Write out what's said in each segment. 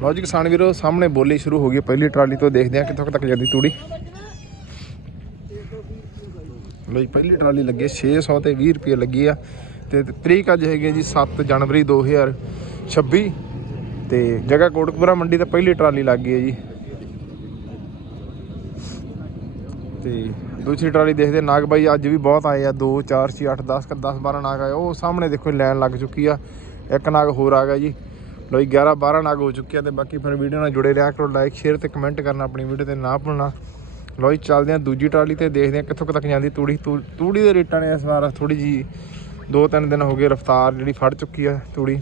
ਲਓ ਜੀ ਕਿਸਾਨ ਵੀਰੋ, ਸਾਹਮਣੇ ਬੋਲੀ ਸ਼ੁਰੂ ਹੋ ਗਈ ਪਹਿਲੀ ਟਰਾਲੀ ਤੋਂ ਦੇਖਦੇ ਆ ਕਿੱਥੋਂ ਕੁ ਤੱਕ ਜਾਂਦੀ ਤੂੜੀ। ਲਓ ਜੀ, ਪਹਿਲੀ ਟਰਾਲੀ ਲੱਗੇ ਹੈ 600 ਤੇ 20 ਰੁਪਏ ਲੱਗੀ ਆ। ਤੇ ਤਰੀਕ ਅੱਜ ਹੈਗੀ ਹੈ ਜੀ 7 ਜਨਵਰੀ 2026 ਤੇ ਜਗ੍ਹਾ ਕੋਟਕਪੁਰਾ ਮੰਡੀ ਤੇ ਪਹਿਲੀ ਟਰਾਲੀ ਲੱਗ ਗਈ ਹੈ ਜੀ। ਤੇ ਦੂਸਰੀ ਟਰਾਲੀ ਦੇਖਦੇ ਨਾਗ ਬਾਈ ਅੱਜ ਵੀ ਬਹੁਤ ਆਏ ਆ। 2 4 6 8 10 10 12 ਨਾਗ ਆਏ। ਉਹ ਸਾਹਮਣੇ ਦੇਖੋ ਲਾਈਨ ਲੱਗ ਚੁੱਕੀ ਆ। ਇੱਕ ਨਾਗ ਹੋਰ ਆ ਗਿਆ ਜੀ। ਲੋ ਜੀ 11 12 ਨਾਗ ਹੋ ਚੁੱਕੇ ਆ ਤੇ ਬਾਕੀ ਫਿਰ ਵੀਡੀਓ ਨਾਲ ਜੁੜੇ ਰਿਹਾ ਕਰੋ ਲਾਈਕ ਸ਼ੇਅਰ ਤੇ ਕਮੈਂਟ ਕਰਨਾ, ਆਪਣੀ ਵੀਡੀਓ ਤੇ ਨਾ ਭੁੱਲਣਾ। ਲੋ ਚੱਲਦੇ ਆ ਦੂਜੀ ਟਰਾਲੀ ਤੇ, ਦੇਖਦੇ ਆ ਕਿੱਥੋਂ ਤੱਕ ਜਾਂਦੀ ਤੂੜੀ। ਤੂੜੀ ਦੇ ਰੇਟਾਂ ਨੇ ਇਸ ਵਾਰ ਥੋੜੀ ਜੀ ਦੋ ਤਿੰਨ ਦਿਨ ਹੋ ਗਏ ਰਫਤਾਰ ਜਿਹੜੀ ਫੜ ਚੁੱਕੀ ਆ ਤੂੜੀ।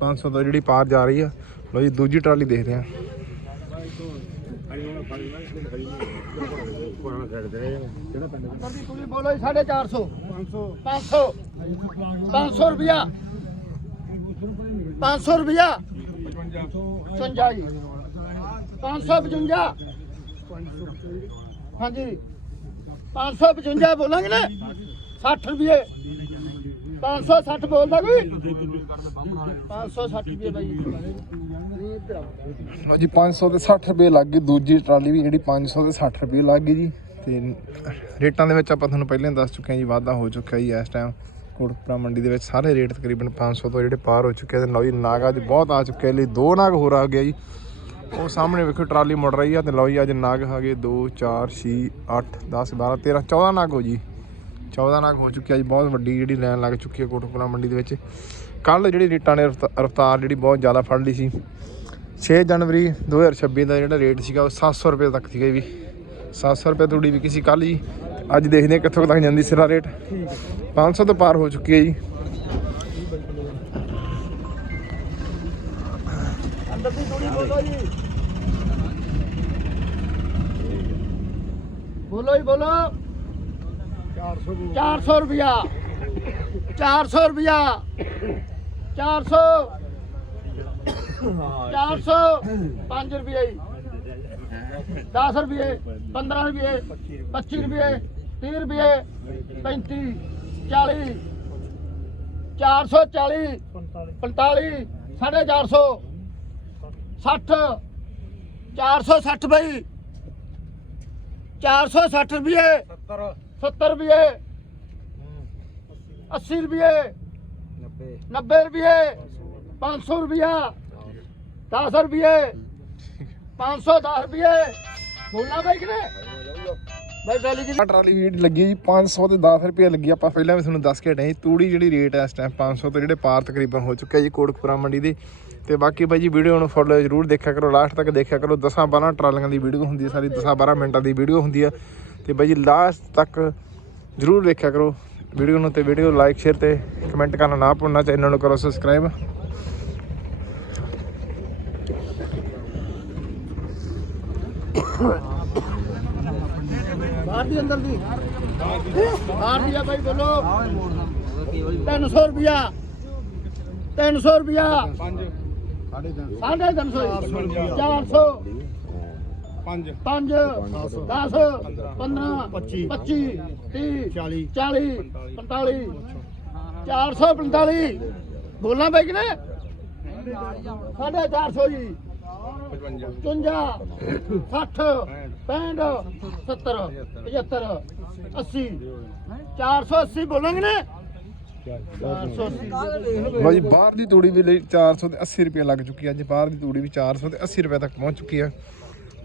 500 ਤੋਂ ਜਿਹੜੀ ਪਾਰ ਜਾ ਰਹੀ ਆ। ਲੋ ਜੀ, ਦੂਜੀ ਟਰਾਲੀ ਦੇਖਦੇ ਆ ਬੋਲੋ 450 500 500 ਰੁਪਿਆ 500 ਰੁਪਿਆ 55 ਜੀ 555 ਹਾਂਜੀ। 555 ਬੋਲਾਂਗੇ ਨਾ? 60 ਰੁਪਏ 560 ਬੋਲਦਾ ਕੋਈ? 560 ਰੁਪਏ ਬਾਈ। ਲਓ ਜੀ 500 ਤੇ 60 ਰੁਪਏ ਲੱਗ ਗਈ ਦੂਜੀ ਟਰਾਲੀ ਵੀ ਜਿਹੜੀ 500 ਤੇ 60 ਰੁਪਏ ਲੱਗ ਗਈ ਜੀ। ਤੇ ਰੇਟਾਂ ਦੇ ਵਿੱਚ ਆਪਾਂ ਤੁਹਾਨੂੰ ਪਹਿਲਾਂ ਦੱਸ ਚੁੱਕੇ ਹਾਂ ਜੀ, ਵਾਧਾ ਹੋ ਚੁੱਕਿਆ ਜੀ ਇਸ ਟਾਈਮ ਕੋਟਪੁਰਾ ਮੰਡੀ ਦੇ ਵਿੱਚ ਸਾਰੇ ਰੇਟ ਤਕਰੀਬਨ 500 ਤੋਂ ਜਿਹੜੇ ਪਾਰ ਹੋ ਚੁੱਕੇ ਆ ਤੇ ਲਓ ਜੀ, ਨਾਗ ਅੱਜ ਬਹੁਤ ਆ ਚੁੱਕੇ ਆ ਲਈ ਦੋ ਨਾਗ ਹੋਰ ਆ ਗਿਆ ਜੀ। ਉਹ ਸਾਹਮਣੇ ਵੇਖੋ ਟਰਾਲੀ ਮੁੜ ਰਹੀ ਆ ਤੇ ਲਓ ਜੀ, ਅੱਜ ਨਾਗ ਆ ਗਏ 2 4 6 8 10 12 13 14 ਨਾਗ ਹੋ ਜੀ। 14 ਨਾਗ ਹੋ ਚੁੱਕਿਆ ਜੀ, ਬਹੁਤ ਵੱਡੀ ਜਿਹੜੀ ਲਾਈਨ ਲੱਗ ਚੁੱਕੀ ਹੈ ਕੋਟਪੁਰਾ ਮੰਡੀ ਦੇ ਵਿੱਚ। ਕੱਲ ਜਿਹੜੀ ਰੇਟਾਂ ਨੇ ਰਫਤਾ- ਰਫਤਾਰ ਜਿਹੜੀ ਬਹੁਤ ਜ਼ਿਆਦਾ ਫੜ ਲਈ ਸੀ। 6 ਜਨਵਰੀ 2026 ਦਾ ਜਿਹੜਾ ਰੇਟ ਸੀਗਾ ਉਹ 700 ਰੁਪਏ ਤੱਕ ਸੀਗਾ ਜੀ। 700 ਰੁਪਏ ਤੂੜੀ ਵਿਕੀ ਸੀ ਕੱਲ ਜੀ। ਅੱਜ ਦੇਖਦੇ ਹਾਂ ਕਿੱਥੋਂ ਤੱਕ ਜਾਂਦੀ ਸਿਰਾ ਰੇਟ। 500 ਤੋਂ ਪਾਰ ਹੋ ਚੁੱਕੀ ਹੈ ਜੀ। ਅੰਦਰ ਦੀ ਥੋੜੀ ਬੋਲੋ ਜੀ। ਬੋਲੋ ਜੀ ਬੋਲੋ। 400 ਰੁਪਿਆ 400 ਰੁਪਿਆ 400 400 5 ਰੁਪਏ ਜੀ। 10 ਰੁਪਏ 15 ਰੁਪਏ 25 ਰੁਪਏ। 30 ਰੁਪਏ 35 40 440 45 450 60 460 ਬਈ। 460 ਰੁਪਏ 70 ਰੁਪਏ 80 ਰੁਪਏ 90 ਰੁਪਏ 500 ਰੁਪਿਆ 10 ਰੁਪਏ 510 ਰੁਪਏ। ਬੋਲਣਾ ਬਾਈ ਕਿਨੇ ਬਾਈ ਟਰਾਲੀ ਦੀ ਟਰਾਲੀ ਵੀਡ ਲੱਗੀ ਜੀ 500 ਤੇ 10 ਰੁਪਏ ਲੱਗੀ ਆਪਾਂ ਪਹਿਲਾਂ ਵੀ ਤੁਹਾਨੂੰ ਦੱਸ ਕੇ ਹਟੇ ਤੂੜੀ ਜਿਹੜੀ ਰੇਟ ਹੈ ਇਸ ਟਾਈਮ 500 ਤੋਂ ਜਿਹੜੇ ਪਾਰ ਤਕਰੀਬਨ ਹੋ ਚੁੱਕਿਆ ਜੀ ਕੋਟਕਪੁਰਾ ਮੰਡੀ ਦੇ। ਤੇ ਬਾਕੀ ਬਾਈ ਜੀ ਵੀਡੀਓ ਨੂੰ ਫੋਲੋ ਜਰੂਰ ਦੇਖਿਆ ਕਰੋ ਲਾਸਟ ਤੱਕ ਦੇਖਿਆ ਕਰੋ। 10 12 ਟਰਾਲੀਆਂ ਦੀ ਵੀਡੀਓ ਹੁੰਦੀ ਹੈ ਸਾਰੀ 10 12 ਮਿੰਟਾਂ ਦੀ ਵੀਡੀਓ ਹੁੰਦੀ ਹੈ ਤੇ ਬਾਈ ਜੀ ਲਾਸਟ ਤੱਕ ਜਰੂਰ ਦੇਖਿਆ ਕਰੋ ਵੀਡੀਓ ਨੂੰ ਤੇ ਵੀਡੀਓ ਲਾਈਕ ਸ਼ੇਅਰ ਤੇ ਕਮੈਂਟ ਕਰਨਾ ਨਾ ਭੁੱਲਣਾ ਚੈਨਲ ਨੂੰ ਕਰੋ ਸਬਸਕ੍ਰਾਈਬ ਬਾਹਰ ਦੀ ਅੰਦਰ ਦੀ। ਬਾਹਰ ਦੀ ਆ ਬਾਈ ਬੋਲੋ। 300 ਰੁਪਿਆ 300 ਰੁਪਿਆ 500 400 5 5 10 15 25 25 30 40 40 45 445 ਬੋਲਾਂ ਬਾਈ ਕਿਨੇ? 450 ਜੀ। 55 60 65 70 75 80 480 ਬੋਲਾਂਗੇ ਨੇ? 480 ਲਓ ਬਾਹਰ ਦੀ ਤੂੜੀ ਵੀ ਲਈ 400 ਤੇ 80 ਰੁਪਏ ਲੱਗ ਚੁੱਕੀ ਹੈ ਅੱਜ ਬਾਹਰ ਦੀ ਤੂੜੀ ਵੀ 400 ਤੇ 80 ਰੁਪਏ ਤੱਕ ਪਹੁੰਚ ਚੁੱਕੀ ਹੈ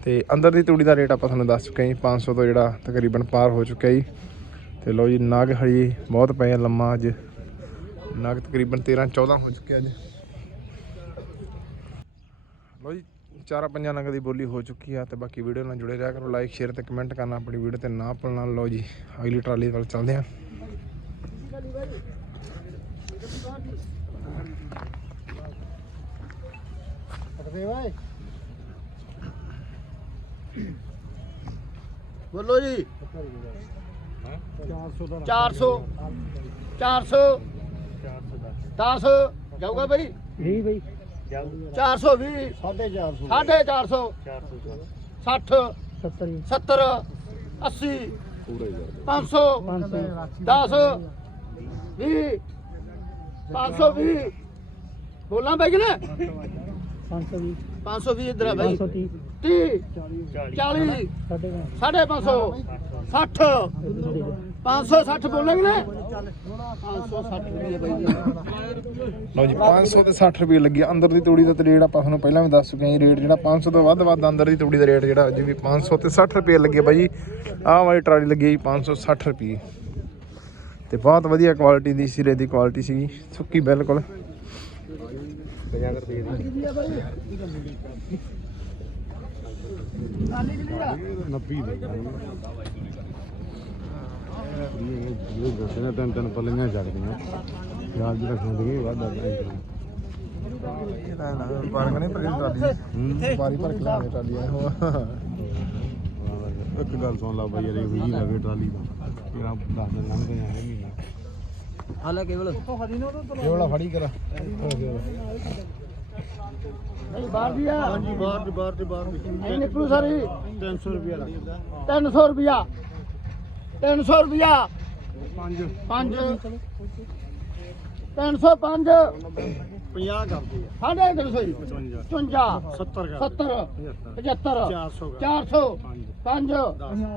ਤੇ ਅੰਦਰ ਦੀ ਤੂੜੀ ਦਾ ਰੇਟ ਆਪਾਂ ਤੁਹਾਨੂੰ ਦੱਸ ਚੁੱਕੇ ਹਾਂ ਜੀ 500 ਤੋਂ ਜਿਹੜਾ ਤਕਰੀਬਨ ਪਾਰ ਹੋ ਚੁੱਕਿਆ ਜੀ। ਤੇ ਲੋ ਜੀ, ਨਗ ਹਜੀ ਬਹੁਤ ਪਏ ਲੰਮਾ ਅੱਜ। ਨਗ ਤਕਰੀਬਨ 13 14 ਹੋ ਚੁੱਕਿਆ ਅੱਜ। ਲਓ ਜੀ ਚਾਰਾਂ ਪੰਜਾਂ ਨਗ ਦੀ ਬੋਲੀ ਹੋ ਚੁੱਕੀ ਆ ਤੇ ਬਾਕੀ ਵੀਡੀਓ ਨਾਲ ਜੁੜੇ ਰਿਹਾ ਕਰੋ। ਲਾਈਕ ਸ਼ੇਅਰ ਤੇ ਕਮੈਂਟ ਕਰਨਾ ਆਪਣੀ ਵੀਡੀਓ ਤੇ ਨਾ ਭੁੱਲਣਾ। ਲਓ ਜੀ ਅਗਲੀ ਟਰਾਲੀ ਵੱਲ ਚੱਲਦੇ ਭਾਈ ਬੋਲੋ ਜੀ। 400 400 10 ਜਾਊਗਾ ਭਾਈ ਨਹੀਂ ਬਈ। 420 450 60 70 70 80 500 10 20 520 ਬੋਲਾਂ ਭਾਈ ਕਿ ਨਾ 520 520 ਇਧਰ ਆ ਬਾਈ। 30 40 ਸਾਢੇ 500 60 560 ਬੋਲਾਂਗੇ ਨੇ? 560 ਰੁਪਏ ਬਾਈ ਜੀ ਲਓ ਜੀ 500 ਤੇ 60 ਰੁਪਏ ਲੱਗੀ ਆ। ਅੰਦਰ ਦੀ ਤੂੜੀ ਦਾ ਰੇਟ ਆਪਾਂ ਤੁਹਾਨੂੰ ਪਹਿਲਾਂ ਵੀ ਦੱਸ ਚੁੱਕੇ ਹਾਂ ਜੀ ਰੇਟ ਜਿਹੜਾ 500 ਤੋਂ ਵੱਧ ਵੱਧ ਅੰਦਰ ਦੀ ਤੂੜੀ ਦਾ ਰੇਟ ਜਿਹੜਾ ਅੱਜ ਵੀ 500 ਤੇ 60 ਰੁਪਏ ਲੱਗੇ ਬਾਈ ਜੀ ਆਹ ਵਾਲੀ ਟਰਾਲੀ ਲੱਗੀ ਜੀ 560 ਰੁਪਏ। ਤੇ ਬਹੁਤ ਵਧੀਆ ਕੁਆਲਿਟੀ ਦੀ ਸਿਰੇ ਦੀ ਕੁਆਲਿਟੀ ਸੀਗੀ ਸੁੱਕੀ ਬਿਲਕੁਲ। ਇਹ ਤਿੰਨ ਤਿੰਨ ਪੱਲੀਆਂ ਚੱਕਦੀਆਂ ਯਾਦ ਜਿਹੜਾ ਸੁਣਦੀਆਂ ਵਾਧਾ ਨਹੀਂ ਬਾਰਗ ਨਹੀਂ ਭਰੀ ਟਰਾਲੀ ਬਾਰੀ ਭਰ ਕੇ ਲਾਉਂਦੇ ਟਰਾਲੀ ਇਹੋ ਇੱਕ ਗੱਲ ਸੁਣ ਲਾ ਬਾਈ ਯਾਰ ਇਹ ਵੀ ਲਵੇ ਟਰਾਲੀ ਦਾ ਤੇਰਾ 10 ਦਿਨ ਲੰਘ ਗਏ ਐ ਮਹੀਨਾ ਹਾਲਾ ਕੇਵਲ ਇਹ ਵਾਲਾ ਫੜੀ ਕਰ ਨਹੀਂ ਬਾਹਰ ਦੀ ਆ। ਹਾਂਜੀ ਬਾਹਰ ਦੀ ਬਾਹਰ ਦੀ। ਬਾਹਰ ਦੀ ਨਿਕਲੂ ਸਾਰੀ 300 ਰੁਪਿਆ 300 ਰੁਪਿਆ 300 ਰੁਪਿਆ 5 5 305 50 ਕਰਦੇ ਸਾਢੇ 300 55 70 70 75 400 5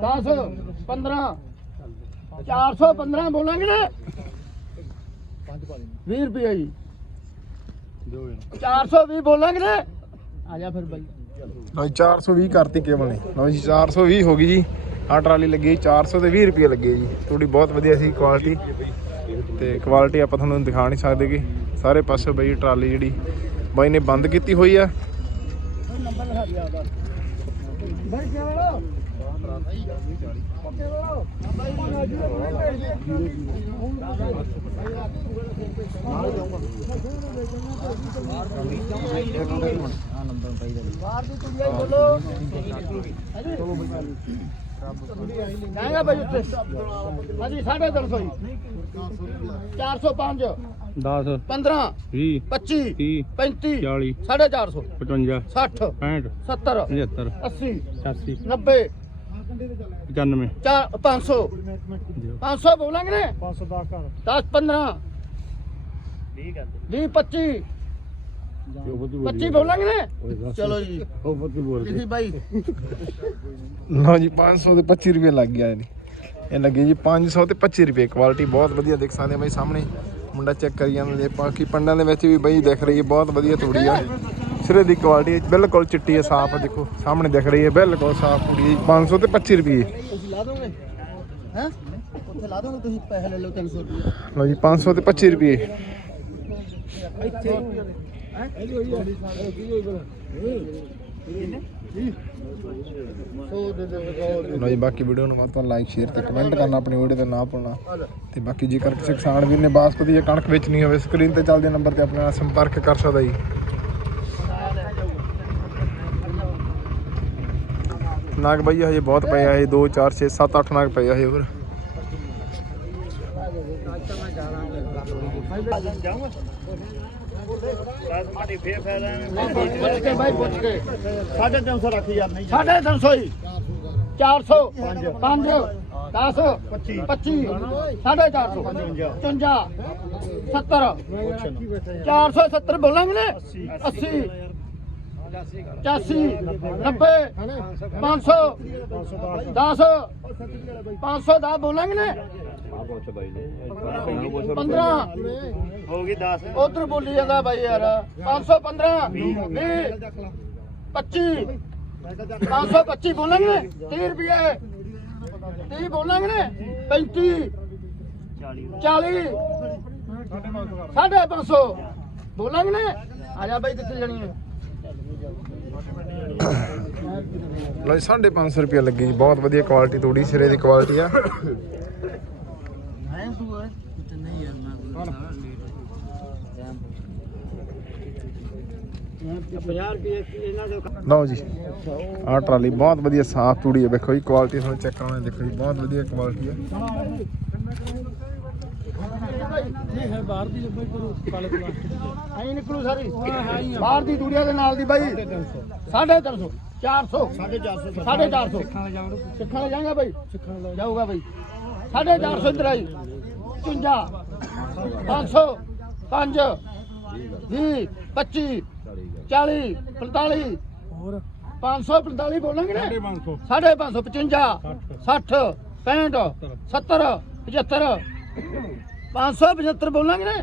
10 15 415 ਬੋਲਾਂਗੇ ਨੇ। 20 ਰੁਪਏ ਜੀ। 420 ਬੋਲਾਂਗੇ ਨੇ। ਆ ਜਾ ਫਿਰ ਬਾਈ। ਲਓ ਜੀ 420 ਕਰਤੀ ਕੇਵਲ ਨੇ। ਲਓ ਜੀ 420 ਹੋ ਗਈ ਜੀ। ਆਹ ਟਰਾਲੀ ਲੱਗੀ 400 ਤੇ 20 ਰੁਪਏ ਲੱਗੇ ਜੀ। ਥੋੜੀ ਬਹੁਤ ਵਧੀਆ ਸੀ ਕੁਆਲਿਟੀ ਤੇ ਕੁਆਲਿਟੀ ਆਪਾਂ ਤੁਹਾਨੂੰ ਦਿਖਾ ਨਹੀਂ ਸਕਦੇ ਕਿ ਸਾਰੇ ਪਾਸੇ ਬਈ ਟਰਾਲੀ ਜਿਹੜੀ ਬਾਈ ਨੇ ਬੰਦ ਕੀਤੀ ਹੋਈ ਆ। ਬਾਹਰ ਦੀ ਕੁੜੀਆਂ ਬੋਲੋ ਜਾਏਗਾ ਬਾਈ ਉੱਥੇ। ਹਾਂਜੀ 350 ਜੀ। 405 10 15 20 25 30 35 40 450 55 60 65 70 75 80 86 90 95 ਚਾਰ 500 500 ਬੋਲਾਂਗੇ ਨੇ? 510 ਕਰ 10 15 20 25 25 ਬੋਲਾਂਗੇ? ਨੇ ਚਲੋ ਜੀ। ਉਹ ਬੱਤੀ ਬੋਲ ਲਿਖੀ ਬਾਈ। ਲਓ ਜੀ 500 ਤੇ 25 ਰੁਪਏ ਲੱਗ ਗਿਆ ਇਹਨੇ ਇਹ ਲੱਗੇ ਜੀ 500 ਤੇ 25 ਰੁਪਏ। ਕੁਆਲਿਟੀ ਬਹੁਤ ਵਧੀਆ ਦੇਖ ਸਕਦੇ ਆ ਬਾਈ ਸਾਹਮਣੇ। ਮੁੰਡਾ ਚੈੱਕ ਕਰੀ ਜਾਂਦਾ ਜੇ। ਬਾਕੀ ਪੰਡਾਂ ਦੇ ਵਿੱਚ ਵੀ ਬਾਈ ਦਿਖ ਰਹੀ ਹੈ ਬਹੁਤ ਵਧੀਆ ਤੂੜੀ ਆ। ਸਿਰੇ ਦੀ ਕੁਆਲਿਟੀ ਬਿਲਕੁਲ ਚਿੱਟੀ ਹੈ ਸਾਫ਼ ਦੇਖੋ ਸਾਹਮਣੇ ਦਿਖ ਰਹੀ ਹੈ ਬਿਲਕੁਲ ਸਾਫ਼ ਤੂੜੀ ਹੈ 500 ਤੇ 25 ਰੁਪਏ। ਤੁਸੀਂ ਲਾ ਦੋਗੇ? ਹੈ? ਉੱਥੇ ਲਾ ਦੋਗੇ ਤੁਸੀਂ? ਪੈਸੇ ਲੈ ਲਓ 300 ਰੁਪਏ। ਲਓ ਜੀ 500 ਤੇ 25 ਰੁਪਏ। ਇੱਥੇ ਸੋ ਦੇ ਦੇ ਲਓ ਜੀ, ਬਾਕੀ ਵੀਡੀਓ ਨੂੰ ਵੱਧ ਲਾਈਕ ਸ਼ੇਅਰ ਤੇ ਕਮੈਂਟ ਕਰਨਾ, ਆਪਣੀ ਵੀਡੀਓ ਤੇ ਨਾ ਭੁੱਲਣਾ। ਤੇ ਬਾਕੀ ਜੇਕਰ ਕਿਸੇ ਕਿਸਾਨ ਵੀਰ ਨੇ ਬਾਸਪਤੀ ਜਾਂ ਕਣਕ ਵੇਚਣੀ ਹੋਵੇ ਸਕਰੀਨ ਤੇ ਚੱਲਦੇ ਨੰਬਰ ਤੇ ਆਪਣੇ ਨਾਲ ਸੰਪਰਕ ਕਰ ਸਕਦਾ ਜੀ। ਨਾਗ ਬਈ ਹਜੇ ਬਹੁਤ ਪਏ ਆ, ਇਹ 2 4 6 7 8 ਨਾਗ ਪਏ ਆ ਇਹ ਹੋਰ। ਪੁੱਛ ਕੇ ਬਾਈ ਪੁੱਛ ਕੇ 350 ਰੱਖ ਯਾਰ ਨਹੀਂ 350 ਹੀ 400 5 10 25 25 450 55 70 470 ਬੋਲਾਂਗੇ ਨੇ? 80 85 90 500 10 510 ਬੋਲਾਂਗੇ ਨੇ। 15 ਹੋ ਗਈ 10 ਉਧਰ ਬੋਲੀ ਜਾਂਦਾ ਬਾਈ ਯਾਰ। 515 20 25 525 ਬੋਲਾਂਗੇ। ਨੇ 30 ਰੁਪਏ 30 ਬੋਲਾਂਗੇ ਨੇ। 35 40 550 ਬੋਲਾਂਗੇ ਨੇ। ਆ ਜਾ ਬਾਈ ਕਿੱਥੇ ਜਾਣੀ ਹੈ? ਜੀ 550 ਰੁਪਏ ਲੱਗੀ ਜੀ ਬਹੁਤ ਵਧੀਆ ਕੁਆਲਿਟੀ ਤੂੜੀ ਸਿਰੇ ਦੀ ਕੁਆਲਿਟੀ ਆ। ਹੈ ਤੂੰ ਓਏ ਨਹੀਂ ਯਾਰ ਮੈਂ 50 ਰੁਪਏ ਇਹਨਾਂ ਦੇ? ਲਓ ਜੀ ਆਹ ਟਰਾਲੀ ਬਹੁਤ ਵਧੀਆ ਸਾਫ਼ ਤੂੜੀ ਹੈ ਵੇਖੋ ਜੀ ਕੁਆਲਿਟੀ ਤੁਹਾਨੂੰ ਚੈੱਕ ਕਰਾਉਣਾ ਦੇਖੋ ਜੀ ਬਹੁਤ ਵਧੀਆ ਕੁਆਲਿਟੀ ਹੈ ਇਹ ਹੈ ਬਾਹਰ ਦੀ ਲੱਭੀ ਕਰੋ ਕਾਲੇ ਕੋਲ ਆਈ ਨਿਕਲੂ ਸਾਰੀ। ਬਾਹਰ ਦੀ ਦੂੜੀਆਂ ਦੇ ਨਾਲ ਦੀ ਬਾਈ। 350 400 450 450 ਸਿੱਖਣ ਲੈ ਜਾਏਗਾ ਬਾਈ? ਸਿੱਖਣ ਜਾਊਗਾ ਬਾਈ। 450 ਇਧਰ ਆਈ। 55 500 5 20 25 40 45 ਹੋਰ? 545 ਬੋਲਾਂਗੇ ਨਾ? 550 550 55 60 65 70 75 575 ਬੋਲਾਂਗੇ ਨਾ।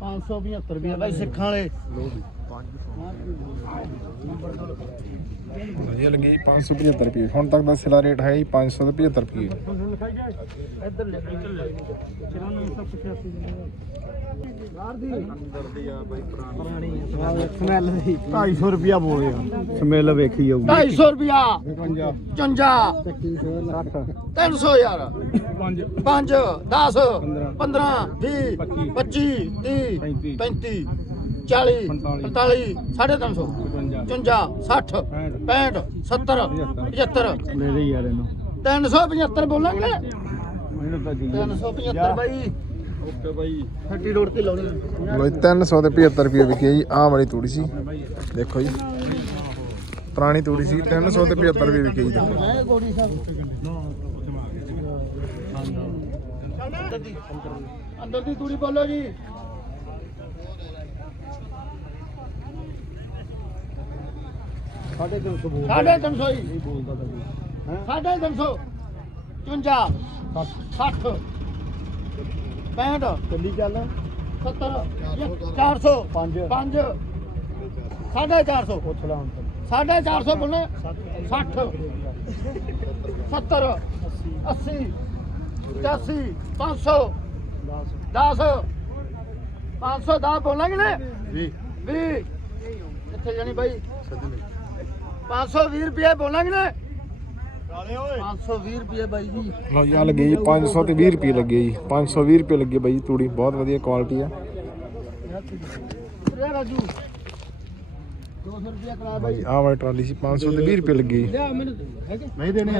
575 ਵੀ ਆ ਬਾਈ ਸਿੱਖਾਂ ਵਾਲੇ। ਵਧੀਆ ਲੱਗੀ ਜੀ 575 ਰੁਪਏ। ਹੁਣ ਤੱਕ ਦਾ ਸਿਲਾ ਰੇਟ ਹੈ ਜੀ 575 ਰੁਪਏ। 250 ਰੁਪਿਆ ਬੋਲਿਆ ਸਮੈਲ ਵੇਖੀ ਜਾਊਗੀ। 250 ਰੁਪਿਆ 55 60 300 ਯਾਰ। 5 5 10 15 20 25 30 35 40 45 350 55 60 65 70 75 ਮੇਰੇ ਯਾਰ ਇਹਨੂੰ। 375 ਬੋਲਾਂਗੇ? ਨਾ ਮੈਨੂੰ ਤਾਂ ਜੀ 375 ਬਾਈ। ਓਕੇ ਬਾਈ। ਹੱਟੀ ਰੋਡ ਤੇ ਲਾਉਣੀ ਲੋ 300 ਤੇ 75 ਰੁਪਏ ਵਿਕੀ ਜੀ। ਆਹ ਵਾਲੀ ਤੂੜੀ ਸੀ। ਦੇਖੋ ਜੀ। ਪੁਰਾਣੀ ਤੂੜੀ ਸੀ। 300 ਤੇ 75 ਰੁਪਏ ਵਿਕੀ ਜੀ। ਦੇਖੋ। ਹੈ ਗੋੜੀ ਸਾਹਿਬ ਅੰਦਰ ਦੀ ਤੂੜੀ ਬੋਲੋ ਜੀ। ਸਾਢੇ 300 ਬੋਲ ਸਾਢੇ ਤਿੰਨ ਸੌ ਜੀ। ਬੋਲਦਾ ਤਾਂ ਹੈ? ਸਾਢੇ ਤਿੰਨ ਸੌ। 55 60 65 ਚੱਲੀ ਚੱਲ 70 400 ਪੰਜ। 5 ਸਾਢੇ 400 ਪੁੱਛ ਲਾ ਹੁਣ ਤੱਕ ਸਾਢੇ 400 ਬੋਲੇ 60 70 80 85 500 10 510 ਬੋਲਾਂਗੇ ਨੇ ਜੀ 20 ਕਿੱਥੇ ਜਾਣੀ ਬਾਈ। 520 ਰੁਪਏ ਬੋਲਾਂਗੇ ਨੇ? 520 ਰੁਪਏ ਬਾਈ ਜੀ। ਲੋ ਜੀ ਆ ਲੱਗੇ ਜੀ 500 ਤੇ 20 ਰੁਪਏ ਲੱਗੇ ਜੀ। 520 ਰੁਪਏ ਲੱਗੇ ਬਾਈ ਤੂੜੀ ਬਹੁਤ ਵਧੀਆ ਕੁਆਲਿਟੀ ਆ। ਰੇ ਰਾਜੂ। 200 ਰੁਪਏ ਕਰਾ ਬਾਈ। ਆਹ ਵਾਲੀ ਟਰਾਲੀ ਸੀ 500 ਤੇ 20 ਰੁਪਏ ਲੱਗੇ ਜੀ। ਲਿਆ ਮੈਨੂੰ ਹੈਗੇ ਨਹੀਂ ਦੇਣੇ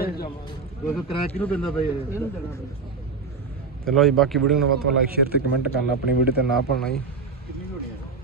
200 ਕਿਰਾਇਆ ਕਿਹਨੂੰ ਪੈਂਦਾ ਬਾਈ ਇਹ? ਤੇ ਲੋ ਜੀ ਬਾਕੀ ਵੀਡੀਓ ਨੂੰ ਵੱਧ ਤੋਂ ਲਾਈਕ ਸ਼ੇਅਰ ਤੇ ਕਮੈਂਟ ਕਰਨਾ ਆਪਣੀ ਵੀਡੀਓ ਤੇ ਨਾ ਭੁੱਲਣਾ ਜੀ।